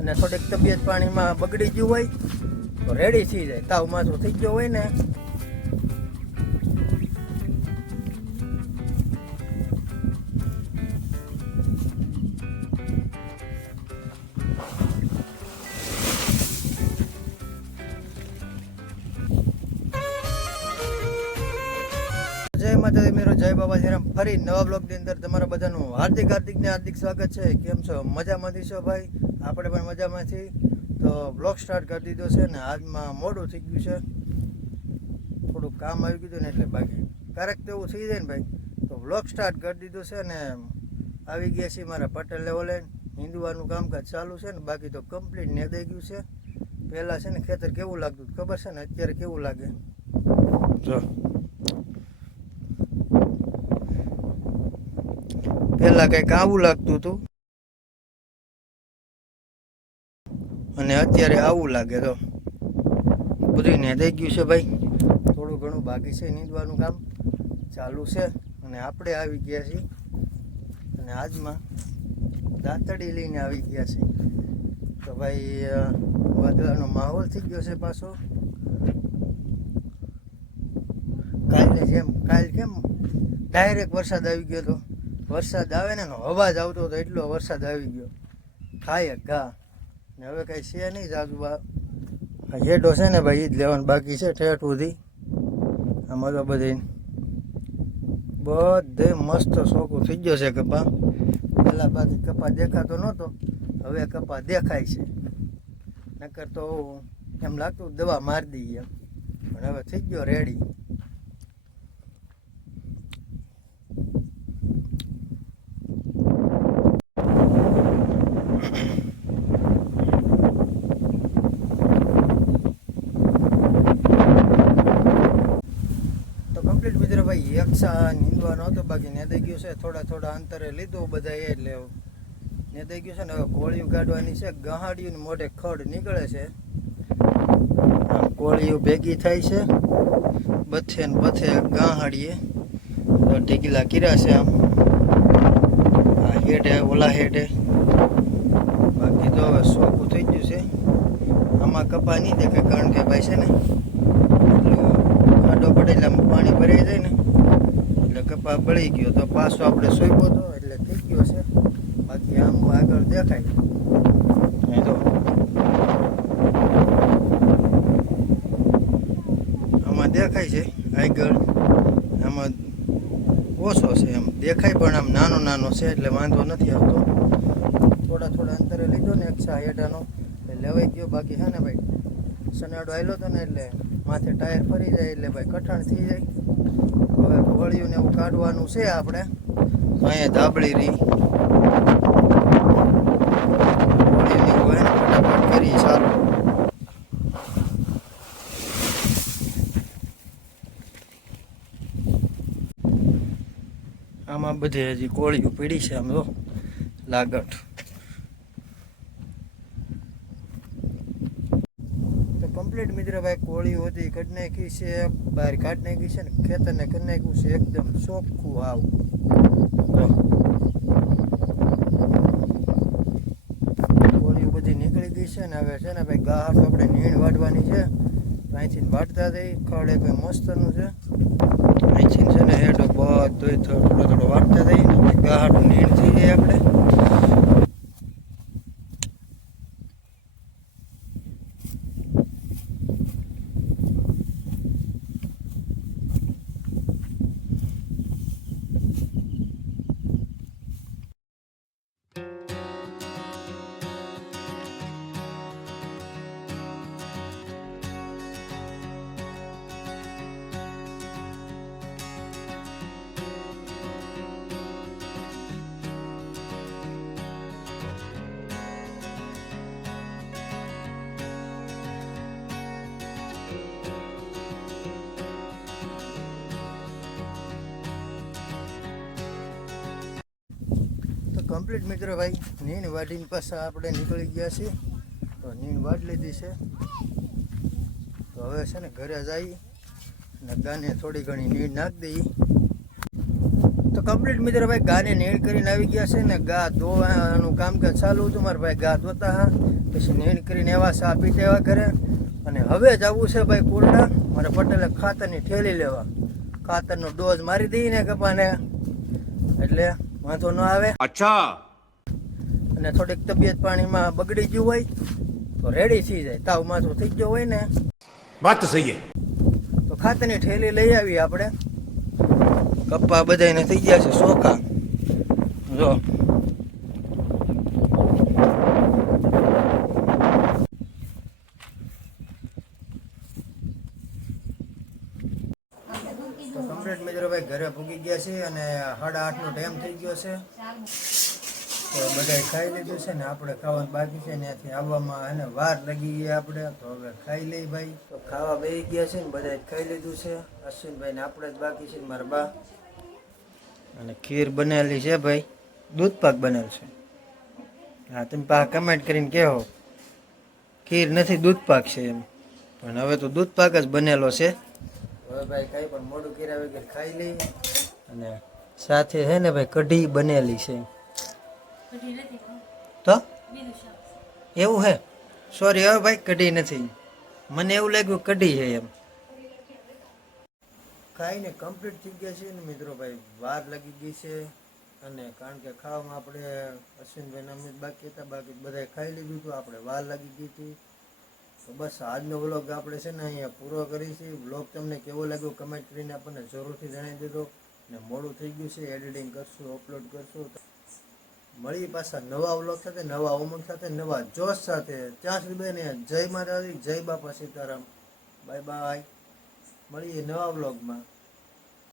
અને થોડીક તબિયત પાણીમાં બગડી ગયું હોય તો રેડી થઈ જાય. તાવ માથું થઈ ગયો હોય ને જય માતાજી मेरो જય બાબા સીરામ. ફરી નવા બ્લોગની અંદર તમારા બધાનું હાર્દિક સ્વાગત છે. કેમ છો? મજામાંથી છો ભાઈ? આપણે પણ મજામાં છીએ. તો બ્લોગ સ્ટાર્ટ કરી દીધો છે ને આજમાં મોડું થઈ ગયું છે, થોડુંક કામ આવી ગયું ને એટલે બાકી ક્યારેક તો એવું થઈ જાય ને ભાઈ, તો બ્લોગ સ્ટાર્ટ કરી દીધો છે ને આવી ગયા છીએ મારા પટેલ લેવલે. હિંદવાનું કામકાજ ચાલુ છે ને બાકી તો કમ્પ્લીટ નેદાઈ ગયું છે. પહેલાં છે ને ખેતર કેવું લાગતું ખબર છે ને, અત્યારે કેવું લાગે જો. પહેલાં કંઈક આવું લાગતું હતું અને અત્યારે આવું લાગે. તો બધું નેદાઈ ગયું છે ભાઈ, થોડું ઘણું બાકી છે, નીંદવાનું કામ ચાલુ છે. અને આપણે આવી ગયા છીએ અને આજમાં દાંતડી લઈને આવી ગયા છીએ. તો ભાઈ વાદળાનો માહોલ થઈ ગયો છે પાછો. કાલે કેમ ડાયરેક્ટ વરસાદ આવી ગયો હતો. વરસાદ આવે ને અવાજ આવતો હતો, એટલો વરસાદ આવી ગયો ખાય ઘા. ને હવે કાંઈ છે નહીં જાજુ. હેડો છે ને ભાઈ, એ જ લેવાનું બાકી છે ઠેઠ સુધી. આમાં તો બધે મસ્ત શોખું થઈ ગયો છે કપા. પહેલાં બાકી કપા દેખાતો નહોતો, હવે કપા દેખાય છે. નકર તો એમ લાગતું દવા મારી દઈએ, પણ હવે થઈ ગયો રેડી. મિત્રો ભાઈ યક્ષા નીંદવાનો હતો, બાકી નેદાઈ ગયું છે. થોડા અંતરે લીધું બધા એટલે નેદાઈ ગયું છે ને. હવે કોળિયું કાઢવાની છે. ગહાડિયું મોઢે ખડ નીકળે છે, કોળિયું ભેગી થાય છે બથે ને બથે ગાહાડીએ. ઢીકલા કર્યા છે આમ આ હેડે ઓલા હેડે. બાકી તો હવે સોખું થઈ ગયું છે. આમાં કપા નહીં દેખાય કારણ કે ભાઈ છે ને ખાડો પડે એટલે પાણી ભરાઈ જાય ને એટલે કપા બળી ગયો. તો પાછો આપણે સોંપ્યો હતો એટલે થઈ ગયો છે. બાકી આમ આગળ દેખાય તો આમાં દેખાય છે આગળ, આમાં ઓછો છે એમ દેખાય પણ આમ નાનો છે એટલે વાંધો નથી આવતો. થોડા અંતરે લીધો ને એક્સા હેઠાનો એટલે લેવાઈ ગયો. બાકી છે ને ભાઈ સનાડો આવેલો હતો ને એટલે માથે ટાયર ફરી જાય એટલે ભાઈ કઠણ થઈ જાય. હવે ગોળીયું ને એવું કાઢવાનું છે આપણે. તો અહીંયા ધાબળી રહી ગોળીયું એવું હોય ને ફટાફટ કરી સારું. આમાં બધે હજી કોળીયું પીડી છે આમ તો લાગટ. કમ્પ્લીટ મિત્ર ભાઈ કોળીઓ હતી કાઢી નાખી છે, બહાર કાઢી નાખી છે ને ખેતરને કરી નાખ્યું છે એકદમ ચોખ્ખું. આવ કોળીઓ બધી નીકળી ગઈ છે ને. હવે છે ને ભાઈ ગાહટ આપણે નીણ વાટવાની છે. અહીંથી વાટતા થઈ ખડે ભાઈ મસ્તનું છે. અહીંથી છે ને હેડો બધું થોડો વાટતા થઈ ને ભાઈ ગાહટ નીણ થઈ જાય આપણે. કમ્પ્લીટ મિત્રો ભાઈ નીણ વાઢીને પાછા આપણે નીકળી ગયા છીએ. તો નીણ વાઢ લીધી છે. તો હવે છે ને ઘરે જઈ અને ગાને થોડી ઘણી નીણ નાખી દઈએ. તો કમ્પ્લીટ મિત્રો ભાઈ ગાને નેણ કરીને આવી ગયા છે ને ગા ધોવાનું કામકાજ ચાલુ હતું મારા ભાઈ ગા ધોતા હા પછી નેણ કરીને એવા સા પીતે એવા કરે અને હવે જવું છે ભાઈ કોરડા મારે પટેલે ખાતરની ઠેલી લેવા ખાતરનો ડોઝ મારી દઈને કપાને એટલે વાંધો ન આવે અચ્છા અને થોડીક તબિયત પાણીમાં બગડી ગયું હોય તો રેડી થઈ જાય તાવ માથું થઈ ગયો હોય ને વાત તો સહી હે તો ખાતરની ઠેલી લઈ આવી આપણે કપ્પા બધાને થઈ ગયા છે સોખા જો કમ્પ્લીટ મિત્રો ભાઈ ઘરે પૂગી ગયા છે અને 8:30નો ટાઈમ થઈ ગયો છે તો બધાએ ખાઈ લીધું છે ને આપણે ખાવાનું બાકી છે ત્યાંથી આવવામાં એને વાર લાગી ગઈ આપણે તો હવે ખાઈ લઈ ભાઈ તો ખાવા બેસી ગયા છે ને બધાએ ખાઈ લીધું છે અશ્વિનભાઈ ને આપણે જ બાકી છે ને મારા બા અને ખીર બનેલી છે ભાઈ દૂધ પાક બનેલ છે હા તમે પા કમેન્ટ કરીને કહો ખીર નથી દૂધ પાક છે એમ પણ હવે તો દૂધ પાક જ બનેલો છે હવે ભાઈ કઈ પણ મોડું કર્યા વગર ખાઈ લઈ અને સાથે છે ને ભાઈ કઢી બનેલી છે તો એવું હે સોરી હવે ભાઈ કઢી નથી મને એવું લાગ્યું કઢી છે એમ ખાઈને કમ્પ્લીટ થઈ ગયા છે ને મિત્રો ભાઈ વાર લાગી ગઈ છે અને કારણ કે ખાવામાં આપણે અશ્વિનભાઈ અમિત બાકી હતા બાકી બધાએ ખાઈ લીધું હતું આપણે વાર લાગી ગઈ હતી તો બસ આજનો વ્લોગ આપણે છે ને અહીંયા પૂરો કરીશું વ્લોગ તમને કેવો લાગ્યો કમેન્ટ કરીને આપણને જરૂરથી જણાવી દેજો ને મોડું થઈ ગયું છે એડિટિંગ કરશું અપલોડ કરશું મળી પાછા નવા વ્લોગ સાથે નવા ઉમંગ સાથે નવા જોશ સાથે ત્યાં સુધી બેને જય માતાજી જય બાપા સીતારામ બાય બાય મળીએ નવા વ્લોગમાં